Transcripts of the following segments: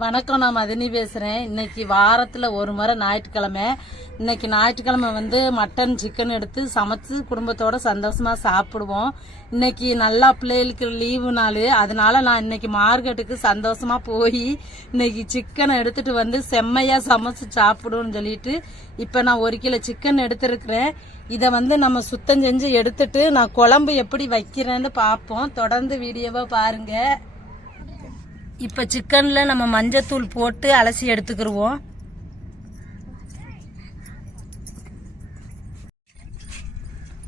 வணக்கம் நான் மதினி பேசுகிறேன் இன்னைக்கு வாரத்தில் ஒரு முறை ஞாயிற்றுக்கிழமை. இன்னைக்கு ஞாயிற்றுக்கிழமை வந்து மட்டன் சிக்கன் எடுத்து சமைச்சு குடும்பத்தோட சந்தோஷமா சாப்பிடுவோம். இன்னைக்கு நல்லா பிள்ளைகளுக்கு லீவு நாள். அதனால நான் இன்னைக்கு மார்க்கெட்டுக்கு சந்தோஷமா போய் இன்னைக்கு சிக்கனை எடுத்துட்டு வந்து செம்மையாக சமைச்சு சாப்பிடுவோம்னு சொல்லிட்டு இப்போ நான் ஒரு கிலோ சிக்கன் எடுத்திருக்கிறேன். இதை வந்து நம்ம சுத்தம் செஞ்சு எடுத்துட்டு நான் குழம்பு எப்படி வைக்கிறேன்னு பார்ப்போம். தொடர்ந்து வீடியோவை பாருங்கள் இப்போ சிக்கனில் நம்ம மஞ்சத்தூள் போட்டு அலசி எடுத்துக்கிடுவோம்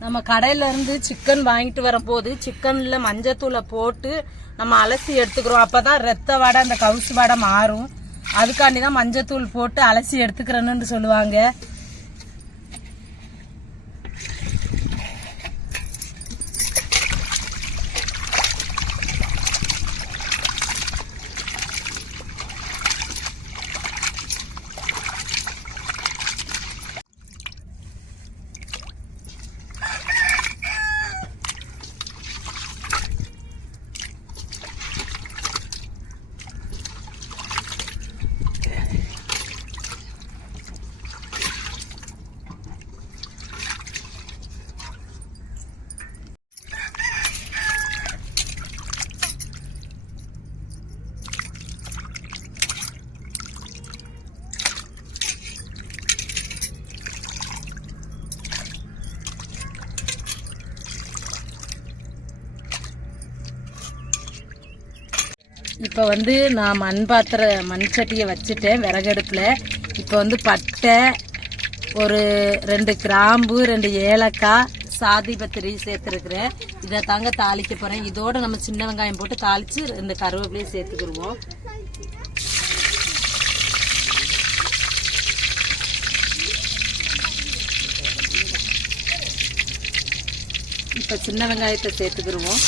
நம்ம கடையில இருந்து சிக்கன் வாங்கிட்டு வரும்போது சிக்கனில் மஞ்சத்தூளை போட்டு நம்ம அலசி எடுத்துக்கிறோம் அப்பதான் ரத்த வாடை அந்த கவுசு வாடை மாறும். அதுக்காண்டி தான் மஞ்சத்தூள் போட்டு அலசி எடுத்துக்கிறேன்னு சொல்லுவாங்க. இப்போ வந்து நான் மண் பாத்திர மண் சட்டியை வச்சுட்டேன் விறகடுப்பில். இப்போ வந்து பட்டை ஒரு ரெண்டு கிராம்பு ரெண்டு ஏலக்காய் சாதி பத்திரி சேர்த்துருக்குறேன். இதை தாங்க தாளிக்க போகிறேன் இதோட நம்ம சின்ன வெங்காயம் போட்டு தாளித்து ரெண்டு கருவேப்பிலையும் சேர்த்துக்கிடுவோம். இப்போ சின்ன வெங்காயத்தை சேர்த்துக்கிடுவோம்.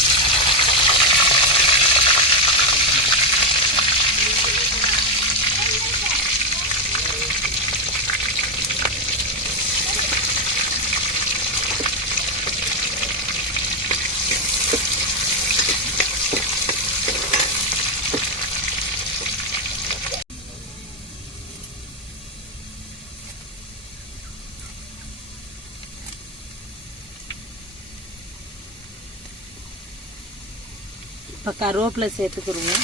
இப்போ கருவேப்பிலை சேர்த்துக்கிடுவோம்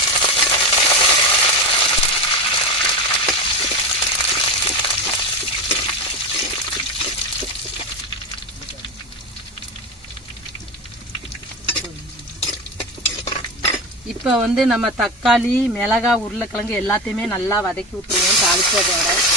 இப்போ வந்து நம்ம தக்காளி மிளகா உருளைக்கிழங்கு எல்லாத்தையுமே நல்லா வதக்கி விட்டுருவோம் தாளிச்சதோட.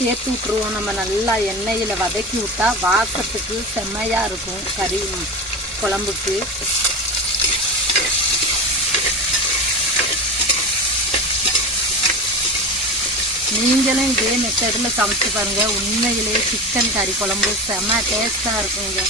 சேர்த்து விட்ருவோம் நம்ம நல்லா எண்ணெயில் வதக்கி விட்டா வாசத்துக்கு செம்மையாக இருக்கும். கறி குழம்புக்கு. நீங்களும் இதே மெத்தடில் சமைச்சு பாருங்க. உண்மையிலேயே சிக்கன் கறி குழம்பு செம்ம டேஸ்ட்டாக இருக்குங்க.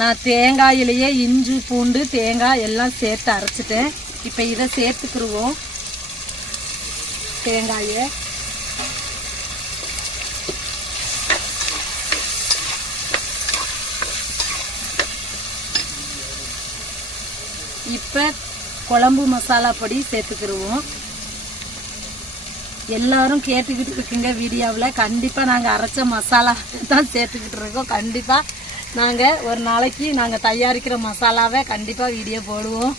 நான் தேங்காயிலேயே இஞ்சி பூண்டு தேங்காய் எல்லாம் சேர்த்து அரைச்சிட்டேன். இப்போ இதை சேர்த்துக்கிடுவோம் தேங்காயை. இப்போ குழம்பு மசாலா பொடி சேர்த்துக்கிடுவோம் எல்லாரும் கேட்டுக்கிட்டு இருக்குங்க வீடியோவில். கண்டிப்பாக நாங்கள் அரைச்ச மசாலா தான் சேர்த்துக்கிட்டு இருக்கோம். கண்டிப்பாக நாங்கள் ஒரு நாளைக்கு நாங்கள் தயாரிக்கிற மசாலாவை கண்டிப்பாக வீடியோ போடுவோம்.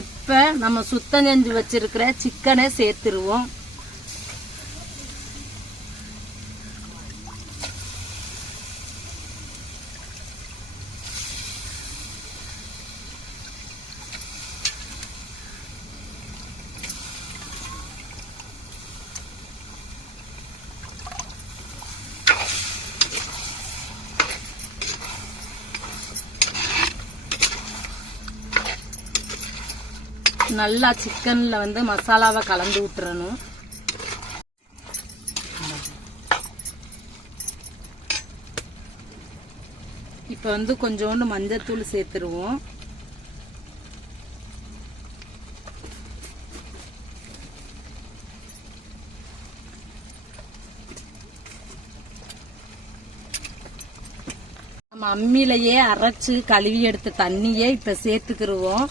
இப்போ நம்ம சுத்தம் செஞ்சு வச்சிருக்கிற சிக்கனை சேர்த்துருவோம். நல்லா சிக்கன்ல வந்து மசாலாவை கலந்து விட்டுறணும் இப்போ வந்து கொஞ்சோண்டு மஞ்சத்தூள் சேர்த்துருவோம். நம்ம அம்மியிலையே அரைச்சு கழுவி எடுத்த தண்ணியே இப்போ சேர்த்துக்கிருவோம்.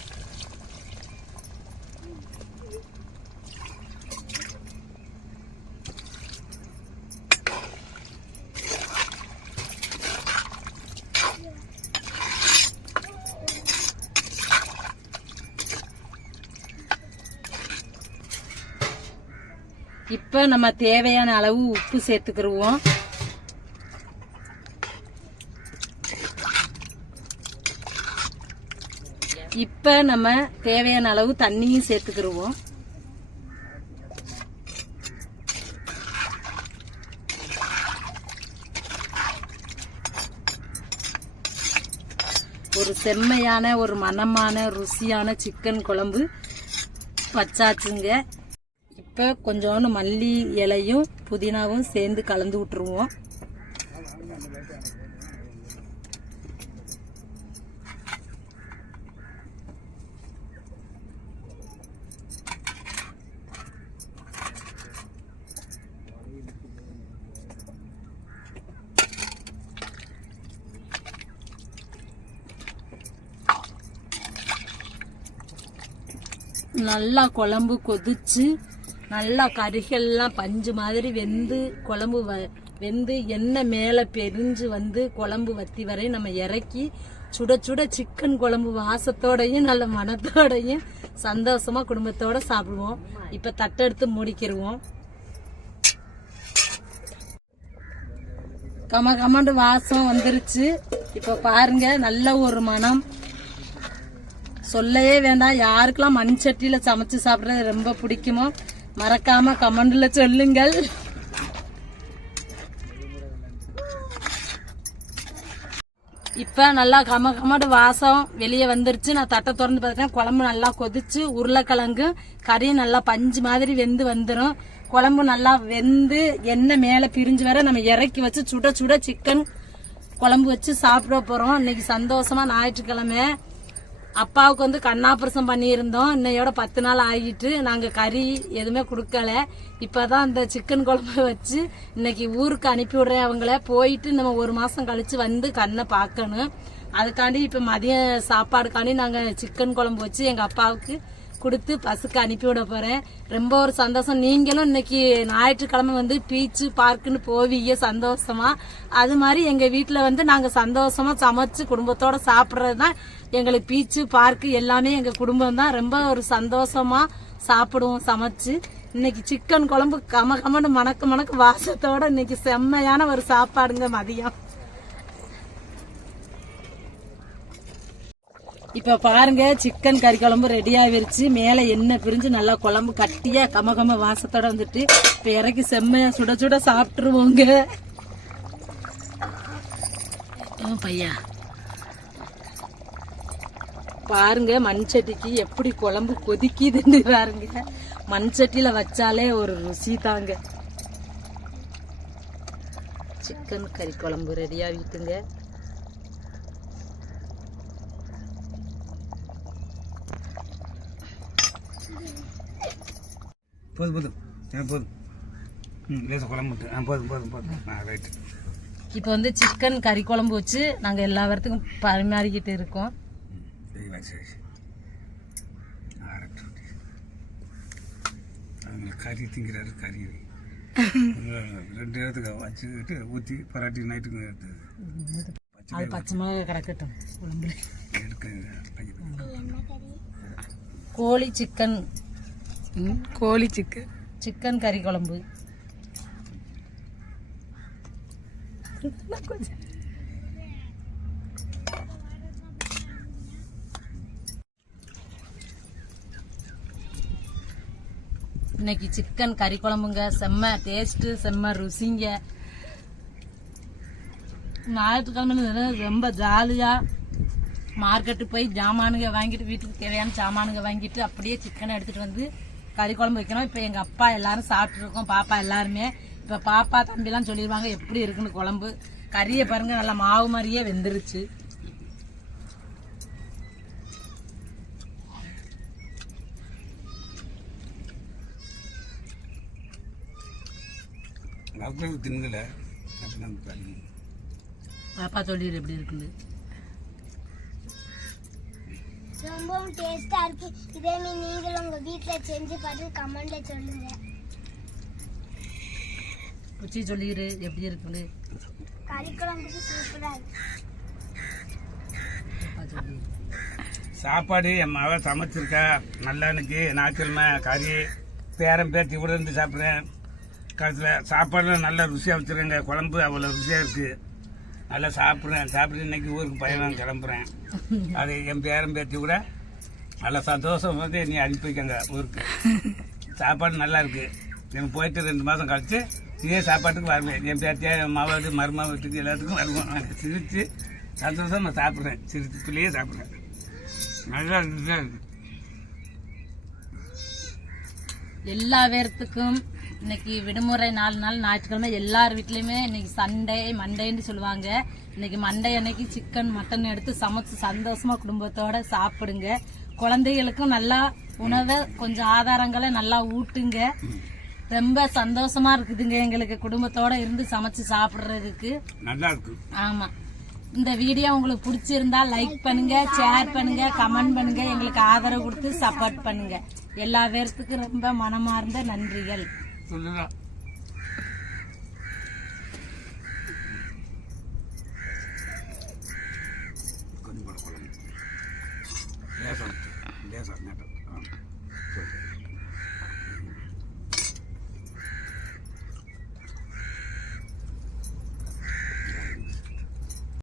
இப்ப நம்ம தேவையான அளவு உப்பு சேர்த்துக்கிருவோம். இப்ப நம்ம தேவையான அளவு தண்ணியும் சேர்த்துக்கிருவோம். ஒரு செம்மையான ஒரு மணமான ருசியான சிக்கன் குழம்பு வச்சாச்சுங்க இப்போ கொஞ்சோண்டு மல்லி இலையும் புதினாவும் சேர்ந்து கலந்து விட்டுருவோம். நல்லா குழம்பு கொதிச்சு நல்லா கறிகள்லாம் பஞ்சு மாதிரி வெந்து குழம்பு வ- வெந்து எண்ணெய் மேலே பெரிஞ்சு வந்து குழம்பு வத்தி வரை நம்ம இறக்கி சுட சுட சிக்கன் குழம்பு வாசத்தோடையும் நல்ல மனத்தோடையும் சந்தோஷமா குடும்பத்தோட சாப்பிடுவோம். இப்ப தட்டெடுத்து மூடிக்கிருவோம். கம கமண்டு வாசம் வந்துருச்சு. இப்ப பாருங்க நல்ல ஒரு மனம். சொல்லவே வேண்டாம். யாருக்கெல்லாம் மண் சட்டியில சமைச்சு சாப்பிடுறது ரொம்ப பிடிக்குமோ மறக்காம கமெண்ட்ல சொல்லுங்கள் இப்ப நல்லா கம கமடு வாசம் வெளியே வந்துருச்சு நான் தட்டை திறந்து பார்த்தேன் குழம்பு நல்லா கொதிச்சு உருளைக்கிழங்கு கறியும் நல்லா பஞ்சு மாதிரி வெந்து வந்துடும் குழம்பு நல்லா வெந்து எண்ணெய் மேலே பிரிஞ்சு வர நம்ம இறக்கி வச்சு சுட சுட சிக்கன் குழம்பு வச்சு சாப்பிட போகிறோம் இன்னைக்கு சந்தோஷமா ஞாயிற்றுக்கிழமை அப்பாவுக்கு வந்து கண்ணாபுரசம் பண்ணியிருந்தோம். இன்னையோட பத்து நாள் ஆகிட்டு நாங்கள் கறி எதுவுமே கொடுக்கல. இப்போதான் இந்த சிக்கன் குழம்பு வச்சு இன்னைக்கு ஊருக்கு அனுப்பி விடுறேன் அவங்கள. போயிட்டு நம்ம ஒரு மாதம் கழிச்சு வந்து கண்ணை பார்க்கணும். அதுக்காண்டி இப்போ மதியம் சாப்பாடுக்காண்டி நாங்கள் சிக்கன் குழம்பு வச்சு எங்கள் அப்பாவுக்கு கொடுத்து பசுக்கு அனுப்பி விட போறேன். ரொம்ப ஒரு சந்தோஷம். நீங்களும் இன்னைக்கு ஞாயிற்றுக்கிழமை வந்து பீச்சு பார்க்குன்னு போவீங்க சந்தோஷமா? அது மாதிரி எங்க வீட்டுல வந்து நாங்க சந்தோஷமா சமைச்சு குடும்பத்தோட சாப்பிட்றது தான் எங்களுக்கு பீச்சு பார்க்கு எல்லாமே எங்க குடும்பம் தான் ரொம்ப ஒரு சந்தோஷமா சாப்பிடுவோம் சமைச்சு. இன்னைக்கு சிக்கன் குழம்பு கம கமன்னு மணக்க மணக்க வாசத்தோட இன்னைக்கு செம்மையான ஒரு சாப்பாடுங்க மதியம். இப்ப பாருங்க சிக்கன் கறி குழம்பு ரெடி ஆகிருச்சு மேல எண்ணெய் பிரிஞ்சு நல்லா குழம்பு கட்டியா கம கம வாசத்தோட வந்துட்டு இப்ப இறக்கி செம்மையா சுட சுட சாப்பிட்டுருவோங்க. பையா. பாருங்க மண் சட்டிக்கு எப்படி குழம்பு கொதிக்குதுன்னு பாருங்க. மண் சட்டியில வச்சாலே ஒரு ருசி தாங்க. சிக்கன் கறி குழம்பு ரெடியாக ஆகிட்டுங்க போதும் போதும் ஆ போதும் ம் லேசாக குழம்பு விட்டு. ஆ போதும் போதும் போதும் ஆ ரைட்டு இப்போ வந்து சிக்கன் கறி குழம்பு வச்சு நாங்கள் எல்லா இடத்துக்கும் பரிமாறிக்கிட்டு இருக்கோம். கறி திங்கிறாரு கறி. ரெண்டு இடத்துக்கு வச்சுக்கிட்டு ஊற்றி பராட்டி நைட்டுக்கு எடுத்து அது பச்சை மிளகா கிடக்கட்டும் குழம்புல. கோழி சிக்கன் கோழி சிக்கன் சிக்கன் கறி குழம்பு. இன்னைக்கு சிக்கன் கறி குழம்புங்க. செம்ம டேஸ்ட்டு செம்ம ருசிங்க. ஞாயிற்றுக்கிழமை ரொம்ப ஜாலியாக மார்க்கெட்டு போய் ஜாமானுங்க வாங்கிட்டு வீட்டுக்கு தேவையான சாமானுங்க வாங்கிட்டு அப்படியே சிக்கனை எடுத்துகிட்டு வந்து கறி குழம்பு வைக்கணும். இப்போ எங்க அப்பா எல்லாரும் சாப்பிட்டு இருக்கோம். பாப்பா எல்லாருமே. இப்ப பாப்பா தம்பிலாம் சொல்லிடுவாங்க எப்படி இருக்குன்னு குழம்பு? கறியை பாருங்க நல்லா மாவு மாதிரியே வெந்துருச்சு. தின்கல. பாப்பா சொல்லிடு எப்படி இருக்குன்னு. ரொம்பவும் டேஸ்டா இருக்கு. இதே மாதிரி நீங்களும் உங்க வீட்ல செஞ்சு பார்த்து கமெண்ட்ல சொல்லுங்க. ருச்சி சொல்லிடு எப்படி இருக்குன்னு. கறி குழம்புக்கு சூப்பரா இருக்கு சாப்பாடு என் மக சமைச்சிருக்கா. நல்லா இன்னைக்கு ஞாயிற்றுக்கிழமை கறி பேரன் பேத்தி கூட இருந்து சாப்பிட்றேன். கடைசியில் சாப்பாடுலாம் நல்லா ருசியாக வச்சுருங்க குழம்பு அவ்வளோ ருசியாக இருக்குது நல்லா சாப்பிட்றேன். சாப்பிட்டு இன்னைக்கு ஊருக்கு பயணம் கிளம்புறேன். அது என் பேரன் பேத்தி கூட நல்லா சந்தோஷம் வந்து நீ அனுப்பி வைக்கங்க ஊருக்கு. சாப்பாடு நல்லா இருக்கு. எனக்கு போயிட்டு ரெண்டு மாதம் கழித்து இதே சாப்பாட்டுக்கு வருவேன். என் பேத்தியா என் மாவாது மருமா வீட்டுக்கு எல்லாத்துக்கும் வருவேன். நான் சிரித்து சந்தோஷமா சாப்பிட்றேன். சிரித்து பிள்ளையே சாப்பிட்றேன். நல்லா இருந்துச்சு. எல்லா பேர்த்துக்கும் இன்னைக்கு விடுமுறை நாலு நாள் ஞாயிற்றுக்கிழமை எல்லார் வீட்லயுமே இன்னைக்கு சண்டே மண்டேன்னு சொல்லுவாங்க. இன்னைக்கு மண்டே அன்னைக்கு சிக்கன் மட்டன் எடுத்து சமைச்சு சந்தோஷமா குடும்பத்தோட சாப்பிடுங்க. குழந்தைகளுக்கும் நல்லா உணவை கொஞ்சம் ஆதாரங்களை நல்லா ஊட்டுங்க. ரொம்ப சந்தோஷமா இருக்குதுங்க எங்களுக்கு குடும்பத்தோட இருந்து சமைச்சு சாப்பிடுறதுக்கு. நல்லா இருக்கு ஆமா. இந்த வீடியோ உங்களுக்கு பிடிச்சிருந்தா லைக் பண்ணுங்க ஷேர் பண்ணுங்க கமெண்ட் பண்ணுங்க. எங்களுக்கு ஆதரவு கொடுத்து சப்போர்ட் பண்ணுங்க. எல்லா பேர்த்துக்கும் ரொம்ப மனமார்ந்த நன்றிகள். சொல்லுடா கொஞ்சம் கூட குழம்பு லேசா ஊத்து. லேசா நேரம்.